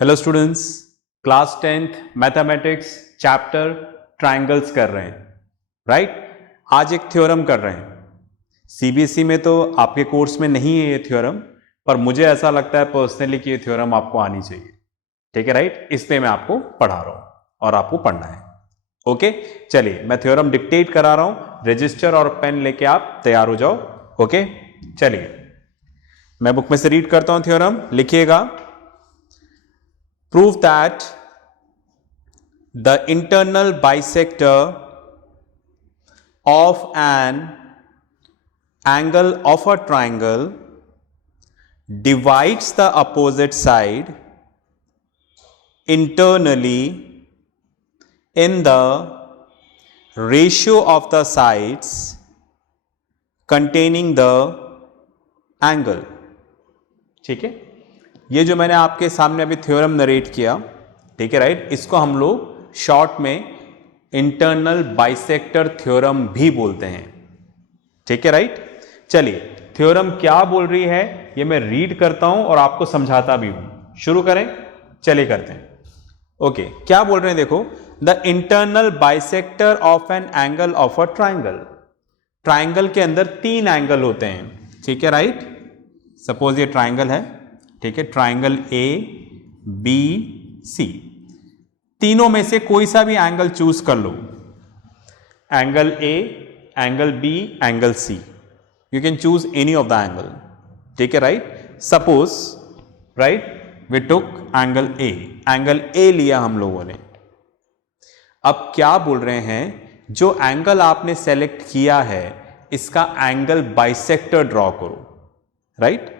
Hello students, class 10th mathematics chapter triangles कर रहे हैं, राइट। आज एक थ्योरम कर रहे हैं। सीबीएसई में तो आपके कोर्स में नहीं है ये थ्योरम, पर मुझे ऐसा लगता है पर्सनली कि ये थ्योरम आपको आनी चाहिए, ठीक है, राइट। इसलिए मैं आपको पढ़ा रहा हूं और आपको पढ़ना है। ओके, चलिए मैं थ्योरम डिक्टेट करा रहा हूं, रजिस्टर और पेन लेके आप तैयार हो जाओ। ओके, चलिए मैं बुक में से रीड करता हूं थ्योरम, लिखिएगा। Prove that the internal bisector of an angle of a triangle divides the opposite side internally in the ratio of the sides containing the angle। ठीक है, ये जो मैंने आपके सामने अभी थ्योरम नरेट किया, ठीक है, राइट, इसको हम लोग शॉर्ट में इंटरनल बाइसेक्टर थ्योरम भी बोलते हैं, ठीक है, राइट। चलिए थ्योरम क्या बोल रही है ये मैं रीड करता हूं और आपको समझाता भी हूं। शुरू करें, चलिए करते हैं। ओके, क्या बोल रहे हैं देखो, the internal bisector of an angle of a triangle. Triangle के अंदर तीन एंगल होते हैं, ठीक है, राइट। सपोज ये ट्राइंगल है, ठीक है, ट्राइंगल ए बी सी, तीनों में से कोई सा भी एंगल चूज कर लो, angle A, angle B, angle C, you can choose any of the angle, ठीक है, right. Suppose right we took angle A लिया हम लोगों ने। अब क्या बोल रहे हैं, जो एंगल आपने सेलेक्ट किया है इसका एंगल बाइसेक्टर ड्रॉ करो, राइट।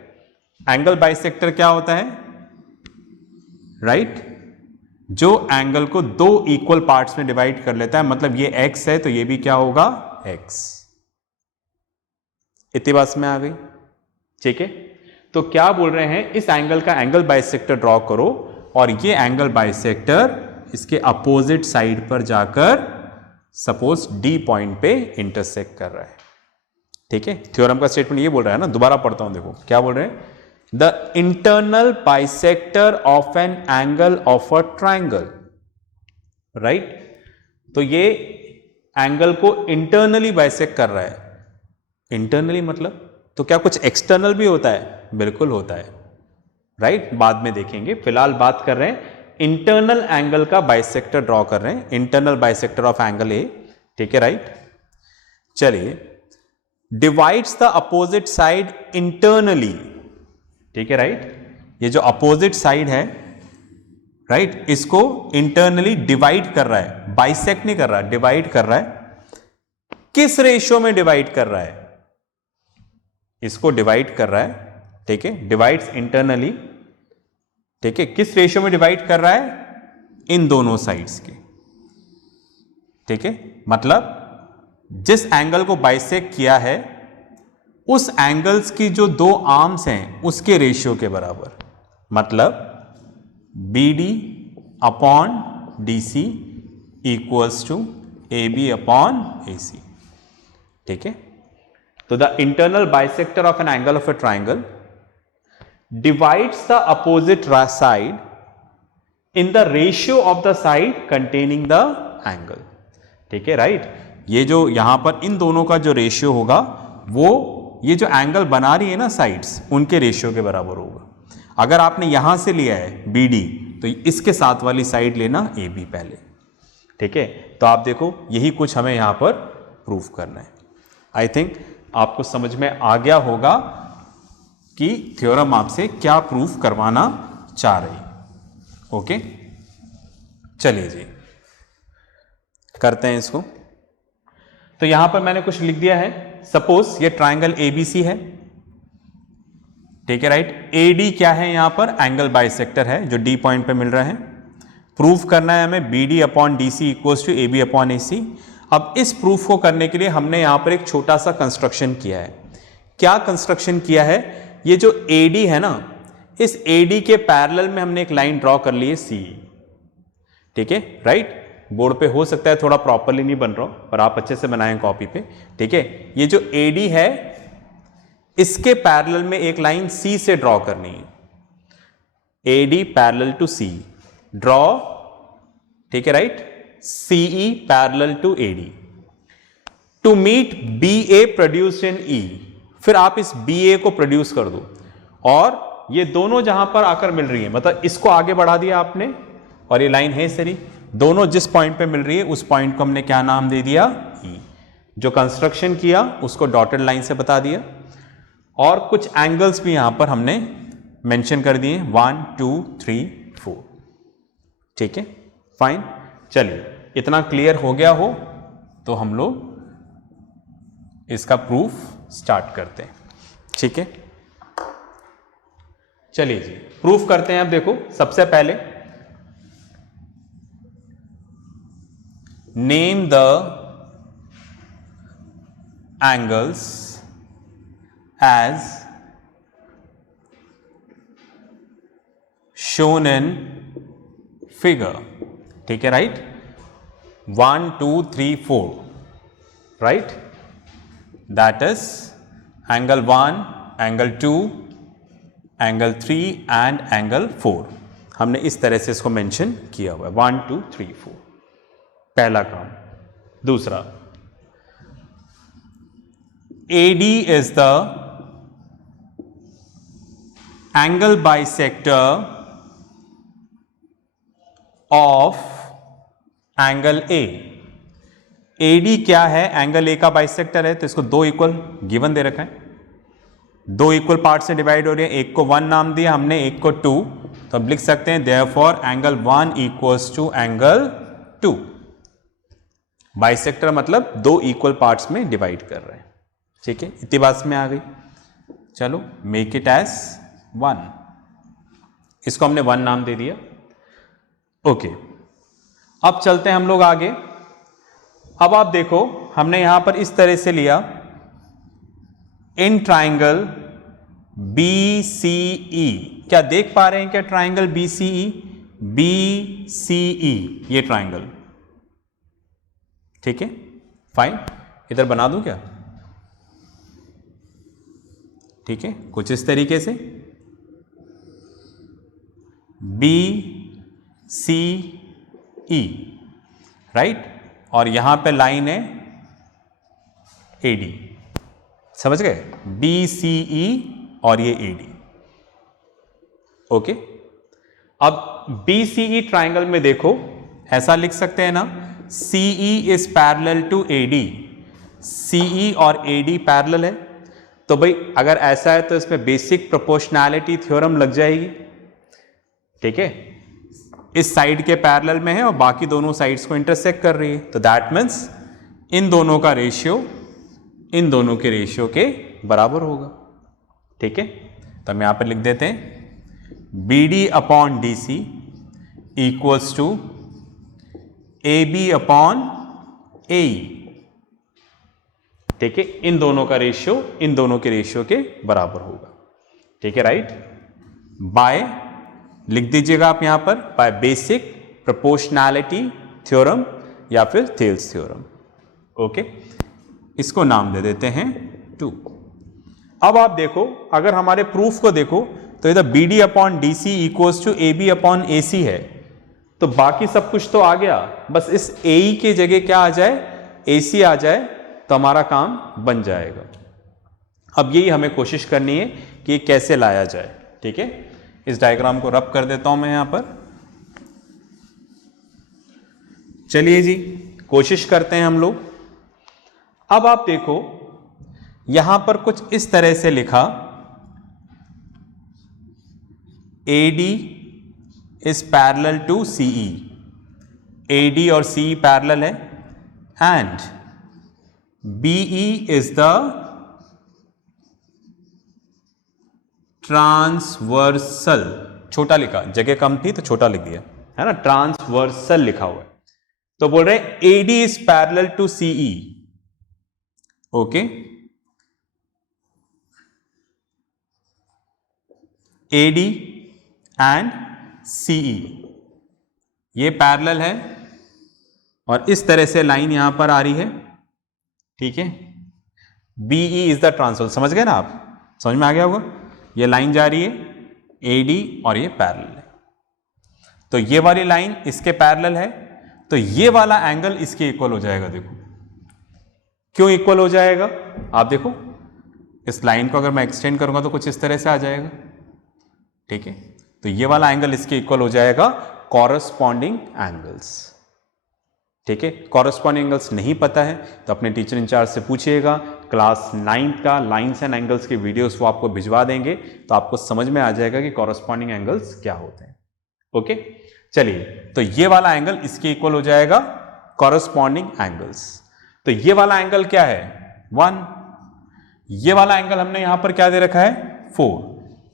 एंगल बाइसेक्टर क्या होता है, राइट, जो एंगल को दो इक्वल पार्ट्स में डिवाइड कर लेता है। मतलब ये x है तो ये भी क्या होगा, x। इतनी बात में आ गई, ठीक है। तो क्या बोल रहे हैं, इस एंगल का एंगल बाइसेक्टर ड्रॉ करो और ये एंगल बाइसेक्टर इसके अपोजिट साइड पर जाकर सपोज D पॉइंट पे इंटरसेक्ट कर रहा है, ठीक है। थ्योरम का स्टेटमेंट ये बोल रहा है ना, दोबारा पढ़ता हूं, देखो क्या बोल रहे हैं, the internal bisector of an angle of a triangle, right। तो ये एंगल को इंटरनली बाइसेक्ट कर रहा है। इंटरनली मतलब तो क्या कुछ एक्सटर्नल भी होता है, बिल्कुल होता है, राइट, बाद में देखेंगे। फिलहाल बात कर रहे हैं इंटरनल एंगल का बाइसेक्टर ड्रॉ कर रहे हैं, internal bisector of angle A, ठीक है, राइट। चलिए, divides the opposite side internally, ठीक है, राइट। ये जो अपोजिट साइड है, राइट, इसको इंटरनली डिवाइड कर रहा है, बाइसेक्ट नहीं कर रहा, डिवाइड कर रहा है। किस रेशियो में डिवाइड कर रहा है, इसको डिवाइड कर रहा है, ठीक है, डिवाइड्स इंटरनली, ठीक है। किस रेशियो में डिवाइड कर रहा है, इन दोनों साइड्स के, ठीक है। मतलब जिस एंगल को बाइसेक्ट किया है उस एंगल्स की जो दो आर्म्स हैं उसके रेशियो के बराबर। मतलब BD upon DC equals to AB upon AC, ठीक है। तो the internal bisector of an angle of a triangle divides the opposite side in the ratio of the side containing the angle, ठीक है, right. ये जो यहां पर इन दोनों का जो रेशियो होगा वो ये जो एंगल बना रही है ना साइड्स, उनके रेशियो के बराबर होगा। अगर आपने यहां से लिया है BD तो इसके साथ वाली साइड लेना AB पहले, ठीक है। तो आप देखो यही कुछ हमें यहां पर प्रूफ करना है। आई थिंक आपको समझ में आ गया होगा कि थ्योरम आपसे क्या प्रूफ करवाना चाह रही। ओके, चलिए जी करते हैं इसको। तो यहां पर मैंने कुछ लिख दिया है। सपोज ये ट्राइंगल ABC है, ठीक है, राइट। AD क्या है, यहां पर एंगल बाइसेक्टर है जो D पॉइंट पे मिल रहा है। प्रूफ करना है हमें BD upon DC equals to AB upon AC। अब इस प्रूफ को करने के लिए हमने यहां पर एक छोटा सा कंस्ट्रक्शन किया है। क्या कंस्ट्रक्शन किया है, ये जो AD है ना, इस AD के पैरेलल में हमने एक लाइन ड्रॉ कर ली है CE, ठीक है, राइट। बोर्ड पे हो सकता है थोड़ा प्रॉपरली नहीं बन रहा हो, पर आप अच्छे से बनाएं कॉपी पे, ठीक है। ये जो AD है इसके पैरेलल में एक लाइन C से ड्रॉ करनी है। AD parallel to CE, draw, ठीक है right, CE parallel to AD to meet BA produced in E। फिर आप इस BA को प्रोड्यूस कर दो और ये दोनों जहां पर आकर मिल रही है, मतलब इसको आगे बढ़ा दिया आपने और ये लाइन है सरी, दोनों जिस पॉइंट पे मिल रही है उस पॉइंट को हमने क्या नाम दे दिया, E। जो कंस्ट्रक्शन किया उसको डॉटेड लाइन से बता दिया और कुछ एंगल्स भी यहां पर हमने मेंशन कर दिए 1 2 3 4। ठीक है, फाइन। चलिए, इतना क्लियर हो गया हो तो हम लोग इसका प्रूफ स्टार्ट करते हैं। ठीक है, चलिए जी प्रूफ करते हैं। अब देखो, सबसे पहले name the angles as shown in figure. ठीक है, right, 1 2 3 4, right, that is angle 1, angle 2, angle 3 and angle 4। हमने इस तरह से इसको मेंशन किया हुआ है, 1 2 3 4, पहला काम। दूसरा, AD is the angle bisector of angle A। AD क्या है, एंगल A का बाइसेक्टर है, तो इसको दो इक्वल गिवन दे रखा है, दो इक्वल पार्ट से डिवाइड हो रही है, एक को 1 नाम दिया हमने, एक को 2, तो अब लिख सकते हैं therefore angle 1 equals to angle 2। Bisector मतलब दो इक्वल पार्ट्स में डिवाइड कर रहे हैं। ठीक है, इतनी बात में आ गई। चलो, मेक इट एज 1, इसको हमने 1 नाम दे दिया। ओके, अब चलते हैं हम लोग आगे। अब आप देखो, हमने यहां पर इस तरह से लिया इन ट्राइंगल BCE। क्या देख पा रहे हैं क्या ट्राइंगल BCE? BCE ये ट्राइंगल, ठीक है, फाइन। इधर बना दूं क्या? ठीक है, कुछ इस तरीके से BCE, राइट, और यहां पे लाइन है AD, समझ गए, BCE और ये AD। ओके, अब BCE ट्राइंगल में देखो, ऐसा लिख सकते हैं ना, CE is parallel to AD, CE और AD पैरेलल है, तो भाई अगर ऐसा है तो इसमें बेसिक प्रोपोर्शनैलिटी थ्योरम लग जाएगी। ठीक है, इस साइड के पैरेलल में है और बाकी दोनों साइड्स को इंटरसेक्ट कर रही है, तो दैट मीन्स इन दोनों का रेशियो इन दोनों के रेशियो के बराबर होगा। ठीक है, तो हम यहां पर लिख देते हैं BD upon DC equals to AB upon AE। ठीक है, इन दोनों का रेशियो इन दोनों के रेशियो के बराबर होगा। ठीक है, राइट, बाय लिख दीजिएगा आप यहां पर, बाय बेसिक प्रोपोर्शनैलिटी थ्योरम या फिर थेल्स थ्योरम। ओके, इसको नाम दे देते हैं 2। अब आप देखो, अगर हमारे प्रूफ को देखो तो इधर BD upon DC equals to AB upon AC है, तो बाकी सब कुछ तो आ गया, बस इस AE की जगह क्या आ जाए, AC आ जाए, तो हमारा काम बन जाएगा। अब यही हमें कोशिश करनी है कि ये कैसे लाया जाए। ठीक है, इस डायग्राम को रब कर देता हूं मैं यहां पर। चलिए जी, कोशिश करते हैं हम लोग। अब आप देखो, यहां पर कुछ इस तरह से लिखा, AD is parallel to CE, AD और CE पैरेलल है, and BE is the transversal, छोटा लिखा, जगह कम थी तो छोटा लिख दिया, है ना, ट्रांसवर्सल लिखा हुआ है, तो बोल रहे हैं AD is parallel to CE। Okay, AD and CE ये पैरेलल है और इस तरह से लाइन यहां पर आ रही है। ठीक है, BE इज द ट्रांसवर्सल, समझ गए ना आप, समझ में आ गया होगा, ये लाइन जा रही है AD और ये पैरेलल है। तो ये वाली लाइन इसके पैरेलल है, तो ये वाला एंगल इसके इक्वल हो जाएगा। देखो क्यों इक्वल हो जाएगा, आप देखो इस लाइन को अगर मैं एक्सटेंड करूंगा तो कुछ इस तरह से आ जाएगा, ठीक है। तो ये वाला एंगल इसके इक्वल हो जाएगा कॉरस्पॉन्डिंग एंगल्स, ठीक है। कॉरस्पॉन्डिंग एंगल्स नहीं पता है तो अपने टीचर इंचार्ज से पूछिएगा, क्लास 9th का लाइंस एंड एंगल्स के वीडियोस वो आपको भिजवा देंगे, तो आपको समझ में आ जाएगा कि कॉरस्पॉन्डिंग एंगल्स क्या होते हैं। ओके, चलिए, तो ये वाला एंगल इसके इक्वल हो जाएगा कॉरस्पॉन्डिंग एंगल्स। तो ये वाला एंगल क्या है 1, ये वाला एंगल हमने यहां पर क्या दे रखा है 4,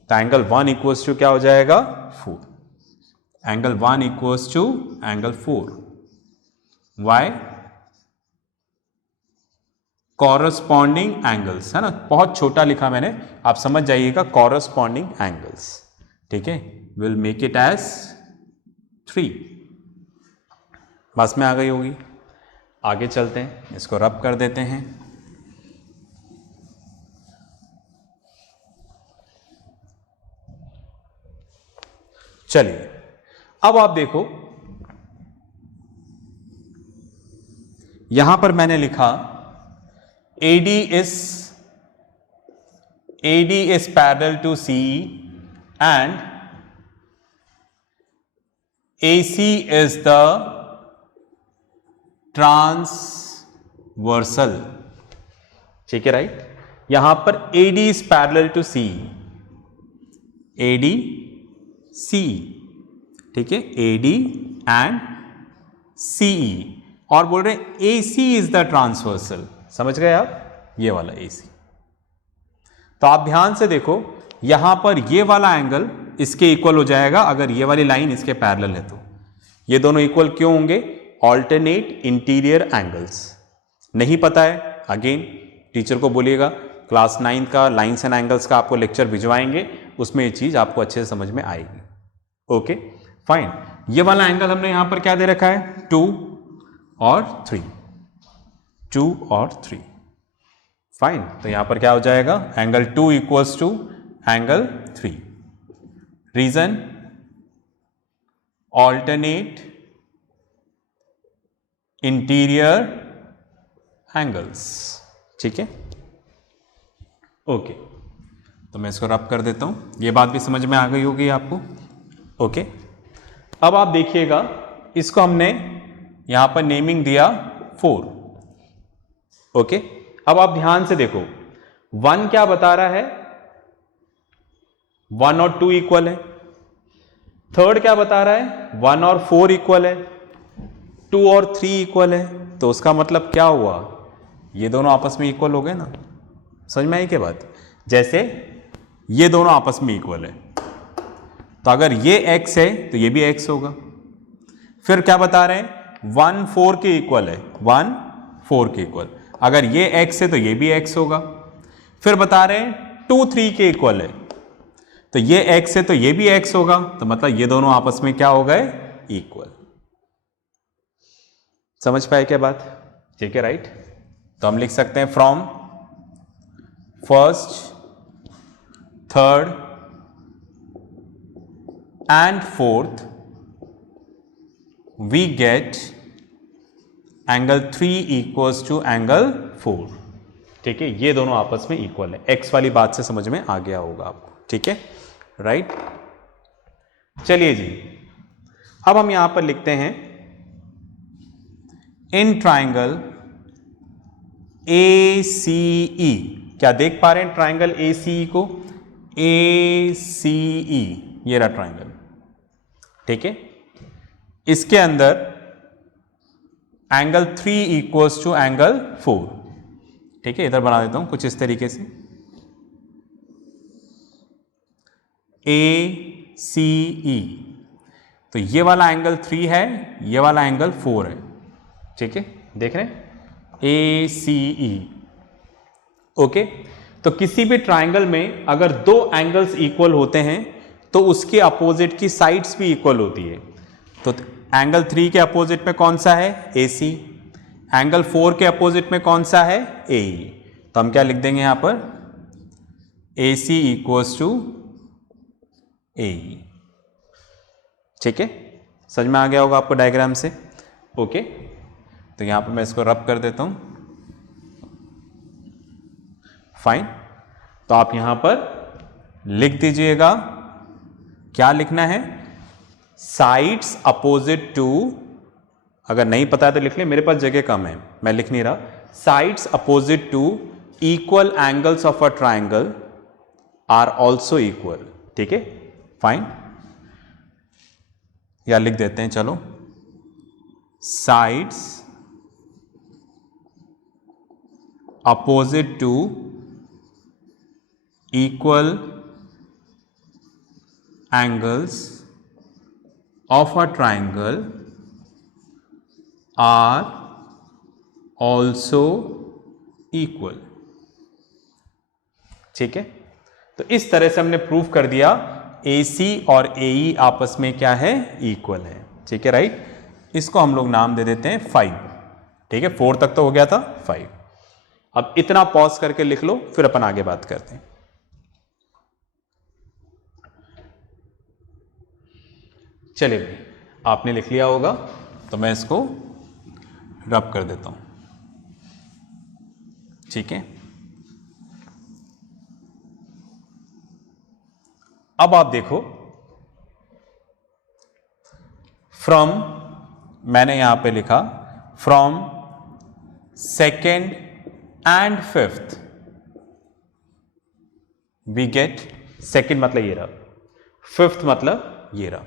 तो एंगल 1 इक्वल्स टू क्या हो जाएगा 4, angle 1 equals to angle 4। Why, corresponding angles है ना, बहुत छोटा लिखा मैंने, आप समझ जाइएगा कॉरस्पॉन्डिंग एंगल्स, ठीक है। विल मेक इट एज 3, बस में आ गई होगी। आगे चलते हैं, इसको रब कर देते हैं। चलिए, अब आप देखो यहां पर मैंने लिखा AD is parallel to CE and AC is the transversal, ठीक है, राइट। यहां पर AD is parallel to CE, AD CE, ठीक है, AD and CE, और बोल रहे AC इज द ट्रांसवर्सल, समझ गए आप, ये वाला AC। तो आप ध्यान से देखो यहां पर ये वाला एंगल इसके इक्वल हो जाएगा अगर ये वाली लाइन इसके पैरेलल है, तो ये दोनों इक्वल क्यों होंगे, ऑल्टरनेट इंटीरियर एंगल्स। नहीं पता है, अगेन टीचर को बोलिएगा, क्लास 9 का लाइंस एंड एंगल्स का आपको लेक्चर भिजवाएंगे, उसमें ये चीज आपको अच्छे से समझ में आएगी। ओके फाइन, ये वाला एंगल हमने यहां पर क्या दे रखा है 2 और 3, 2 और 3, फाइन। तो यहां पर क्या हो जाएगा angle 2 equals to angle 3, reason alternate interior angles, ठीक है। ओके, तो मैं इसको रब कर देता हूं, ये बात भी समझ में आ गई होगी आपको। ओके, अब आप देखिएगा, इसको हमने यहां पर नेमिंग दिया 4। ओके, अब आप ध्यान से देखो 1 क्या बता रहा है, 1 और 2 इक्वल है। थर्ड क्या बता रहा है 1 और 4 इक्वल है, 2 और 3 इक्वल है। तो उसका मतलब क्या हुआ, ये दोनों आपस में इक्वल हो गए ना, समझ में आई क्या बात। जैसे ये दोनों आपस में इक्वल है, तो अगर ये x है तो ये भी x होगा। फिर क्या बता रहे हैं 1 4 के इक्वल है, 1 4 के इक्वल, अगर ये x है तो ये भी x होगा। फिर बता रहे हैं 2 3 के इक्वल है, तो ये x है तो ये भी x होगा, तो मतलब ये दोनों आपस में क्या हो गए इक्वल। समझ पाए क्या बात, ठीक है, राइट। तो हम लिख सकते हैं from first, third and fourth we get angle 3 equals to angle 4, ठीक है। ये दोनों आपस में इक्वल है, एक्स वाली बात से समझ में आ गया होगा आपको, ठीक है, राइट। चलिए जी, अब हम यहां पर लिखते हैं इन ट्राइंगल ACE, क्या देख पा रहे हैं ट्राइंगल ACE को, ACE ये रहा ट्राइंगल, ठीक है। इसके अंदर एंगल 3 इक्वल्स टू एंगल 4, ठीक है। इधर बना देता हूं कुछ इस तरीके से, ACE, तो ये वाला एंगल 3 है, ये वाला एंगल 4 है, ठीक है, देख रहे हैं ACE। ओके, तो किसी भी ट्राइंगल में अगर दो एंगल्स इक्वल होते हैं तो उसके अपोजिट की साइड्स भी इक्वल होती है। तो एंगल 3 के अपोजिट में कौन सा है AC, एंगल 4 के अपोजिट में कौन सा है AE। तो हम क्या लिख देंगे यहां पर AC इक्वल्स टू AE, ठीक है। समझ में आ गया होगा आपको डायग्राम से। ओके, तो यहां पर मैं इसको रब कर देता हूं। फाइन, तो आप यहां पर लिख दीजिएगा, क्या लिखना है, साइड्स अपोजिट टू, अगर नहीं पता है तो लिख ले, मेरे पास जगह कम है मैं लिख नहीं रहा, sides opposite to equal angles of a triangle are also equal. ठीक है, फाइन, या लिख देते हैं, चलो, sides opposite to equal angles of a triangle are also equal. ठीक है, तो इस तरह से हमने प्रूफ कर दिया AC और AE आपस में क्या है, इक्वल है। ठीक है, राइट, इसको हम लोग नाम दे देते हैं 5। ठीक है, 4 तक तो हो गया था, 5। अब इतना पॉज करके लिख लो, फिर अपन आगे बात करते हैं। चलिए भाई, आपने लिख लिया होगा तो मैं इसको रब कर देता हूं। ठीक है, अब आप देखो, फ्रॉम, मैंने यहां पे लिखा from second and fifth we get, second मतलब ये रहा, फिफ्थ मतलब ये रहा।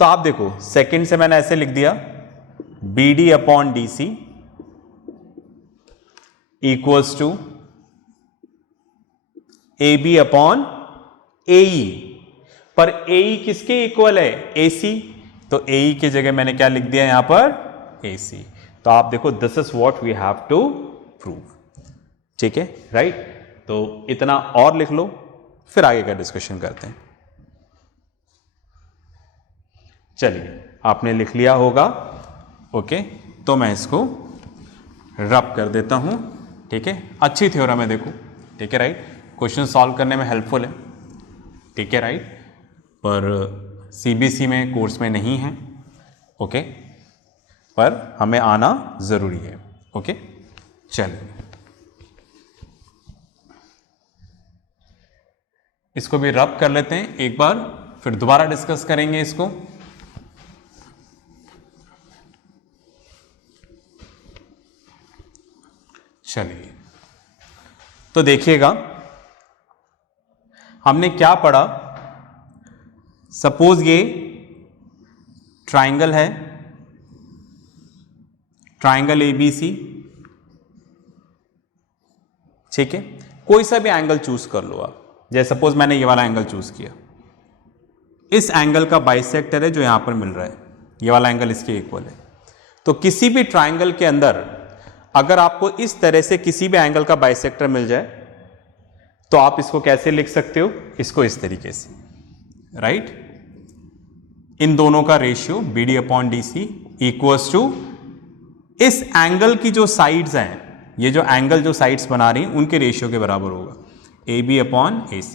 तो आप देखो, सेकेंड से मैंने ऐसे लिख दिया, BD upon DC equals to AB upon AE, पर AE किसके इक्वल है, AC, तो AE की जगह मैंने क्या लिख दिया यहां पर, AC। तो आप देखो, this is what we have to prove. ठीक है, राइट, तो इतना और लिख लो, फिर आगे का डिस्कशन करते हैं। चलिए, आपने लिख लिया होगा, ओके, तो मैं इसको रब कर देता हूं। ठीक है, अच्छी थ्योरम है देखो। ठीक है, राइट, क्वेश्चन सॉल्व करने में हेल्पफुल है। ठीक है, राइट, पर CBC में कोर्स में नहीं है। ओके, पर हमें आना जरूरी है। ओके, चलिए इसको भी रब कर लेते हैं एक बार, फिर दोबारा डिस्कस करेंगे इसको। चलिए, तो देखिएगा हमने क्या पढ़ा। सपोज ये ट्राइंगल है, ट्राइंगल ABC। ठीक है, कोई सा भी एंगल चूज कर लो आप, जैसे सपोज मैंने ये वाला एंगल चूज किया, इस एंगल का बाइसेक्टर है जो यहां पर मिल रहा है, ये वाला एंगल इसके इक्वल है। तो किसी भी ट्राइंगल के अंदर अगर आपको इस तरह से किसी भी एंगल का बाइसेक्टर मिल जाए, तो आप इसको कैसे लिख सकते हो, इसको इस तरीके से, राइट, इन दोनों का ratio BD upon DC equals to इस एंगल की जो साइड्स हैं, ये जो एंगल जो साइड्स बना रही हैं उनके रेशियो के बराबर होगा, AB अपॉन AC।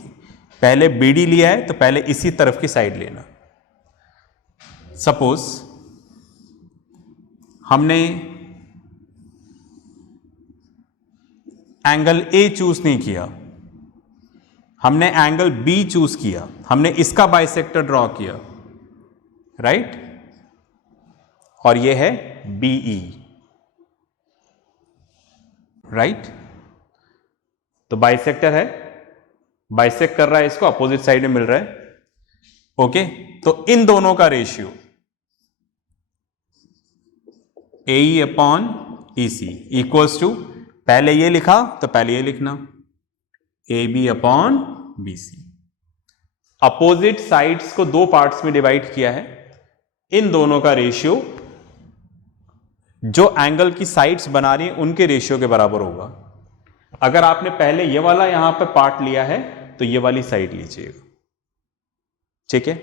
पहले BD लिया है तो पहले इसी तरफ की साइड लेना। सपोज हमने एंगल A चूज नहीं किया, हमने एंगल B चूज किया, हमने इसका बाइसेक्टर ड्रॉ किया, राइट, और ये है BE, राइट। तो बाइसेक्टर है, बाइसेक्ट कर रहा है, इसको अपोजिट साइड में मिल रहा है। ओके, तो इन दोनों का ratio AE upon EC equals to, पहले ये लिखा तो पहले ये लिखना, AB upon BC। Opposite sides को दो पार्ट्स में डिवाइड किया है, इन दोनों का रेशियो जो एंगल की साइड्स बना रही हैं उनके रेशियो के बराबर होगा। अगर आपने पहले ये वाला यहां पे पार्ट लिया है तो ये वाली साइड लीजिएगा। ठीक है,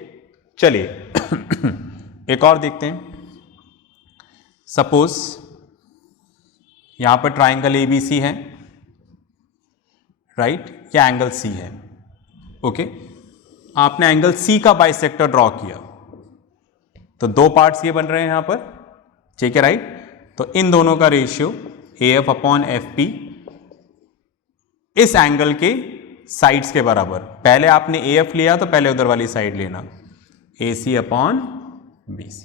चलिए एक और देखते हैं। सपोज यहां पर ट्राइंगल ABC है, राइट, या एंगल C है। ओके, आपने एंगल C का बाइसेक्टर ड्रॉ किया, तो दो पार्ट्स ये बन रहे हैं यहां पर, ठीक है राइट। तो इन दोनों का रेशियो AF अपॉन FP इस एंगल के साइड्स के बराबर, पहले आपने AF लिया तो पहले उधर वाली साइड लेना, AC upon BC।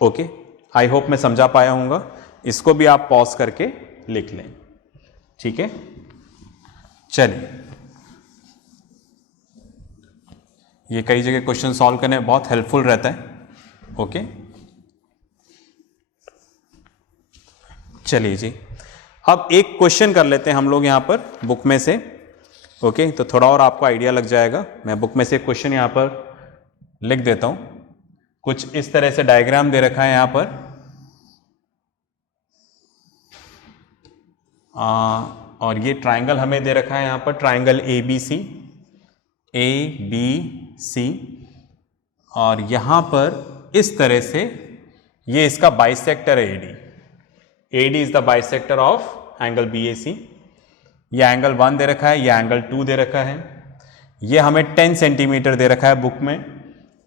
Okay, I hope मैं समझा पाया हूँगा। इसको भी आप पॉज करके लिख लें, ठीक है। चलिए, ये कई जगह क्वेश्चन सॉल्व करने में बहुत हेल्पफुल रहता है। ओके, चलिए जी, अब एक क्वेश्चन कर लेते हैं हम लोग यहाँ पर बुक में से। ओके, तो थोड़ा और आपको आइडिया लग जाएगा। मैं बुक में से क्वेश्चन यहाँ पर लिख देता हूँ। कुछ इस तरह से डायग्राम दे रखा है यहाँ पर, और ये ट्राइंगल हमें दे रखा है यहाँ पर, ट्राइंगल ABC, और यहाँ पर इस तरह से ये इसका बाइसेक्टर है AD। AD is the bisector of angle BAC। ये एंगल 1 दे रखा है, ये एंगल 2 दे रखा है। ये हमें 10 सेंटीमीटर दे रखा है बुक में,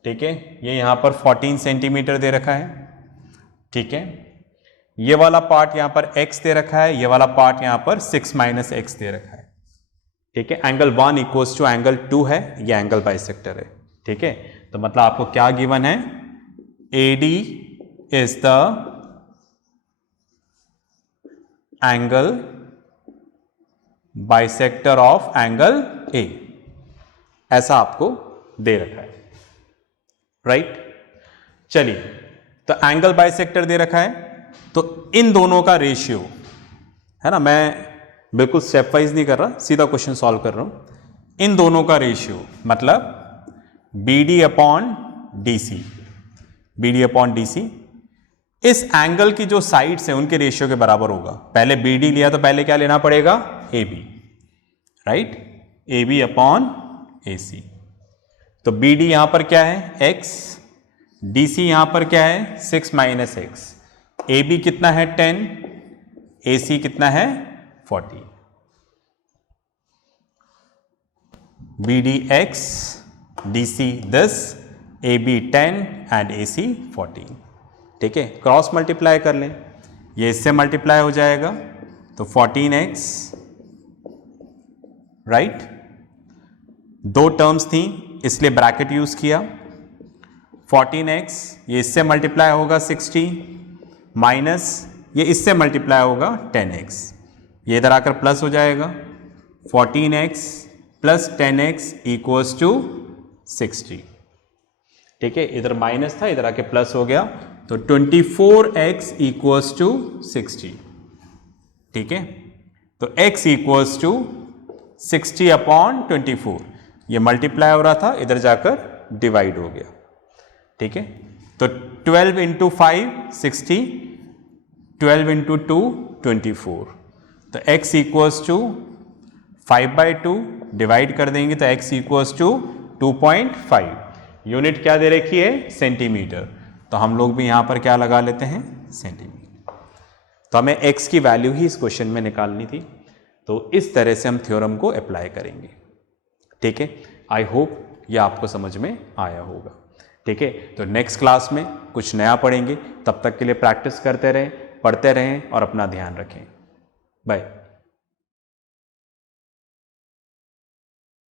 ठीक है। ये यहाँ पर 14 सेंटीमीटर दे रखा है, ठीक है। ये वाला पार्ट यहाँ पर x दे रखा है, ये वाला पार्ट यहाँ पर 6 - x दे रखा है, ठीक है। एंगल 1 इक्वल्स टू एंगल 2 है, ये एंगल बाइसेक्टर है, ठीक है। तो मतलब आपको क्या गिवन है, AD is the angle bisector of angle A, ऐसा आपको दे रखा है, राइट। चलिए, तो एंगल बाइसेक्टर दे रखा है, तो इन दोनों का रेशियो है ना, मैं बिल्कुल स्टेप वाइज नहीं कर रहा, सीधा क्वेश्चन सॉल्व कर रहा हूं। इन दोनों का रेशियो मतलब BD अपॉन DC इस एंगल की जो साइड्स है उनके रेशियो के बराबर होगा। पहले BD लिया तो पहले क्या लेना पड़ेगा, AB, right. AB upon AC। तो BD यहां पर क्या है, x, DC यहां पर क्या है, 6 - x। AB कितना है, 10, AC कितना है, 40। BD x, DC 10, AB 10 and AC 14, ठीक है। क्रॉस मल्टीप्लाई कर लें, ये इससे मल्टीप्लाई हो जाएगा, तो 14x, राइट। दो टर्म्स थी इसलिए ब्रैकेट यूज किया। 14x ये इससे मल्टीप्लाई होगा 60, माइनस ये इससे मल्टीप्लाई होगा 10x, ये इधर आकर प्लस हो जाएगा। 14x plus 10x equals to 60, ठीक है। इधर माइनस था, इधर आके प्लस हो गया, तो 24x इक्वल्स टू 60, ठीक है। तो x इक्वल्स टू 60 अपॉन 24, ये मल्टीप्लाई हो रहा था, इधर जाकर डिवाइड हो गया, ठीक है। तो 12 इंटू 5 60, 12 इंटू 2 24, तो x इक्वल्स टू 5/2, डिवाइड कर देंगे तो x इक्वल्स टू 2.5। यूनिट क्या दे रखी है, सेंटीमीटर, तो हम लोग भी यहां पर क्या लगा लेते हैं, सेंटीमीटर। तो हमें x की वैल्यू ही इस क्वेश्चन में निकालनी थी, तो इस तरह से हम थ्योरम को अप्लाई करेंगे, ठीक है। आई होप ये आपको समझ में आया होगा, ठीक है। तो नेक्स्ट क्लास में कुछ नया पढ़ेंगे, तब तक के लिए प्रैक्टिस करते रहें, पढ़ते रहें और अपना ध्यान रखें। बाय।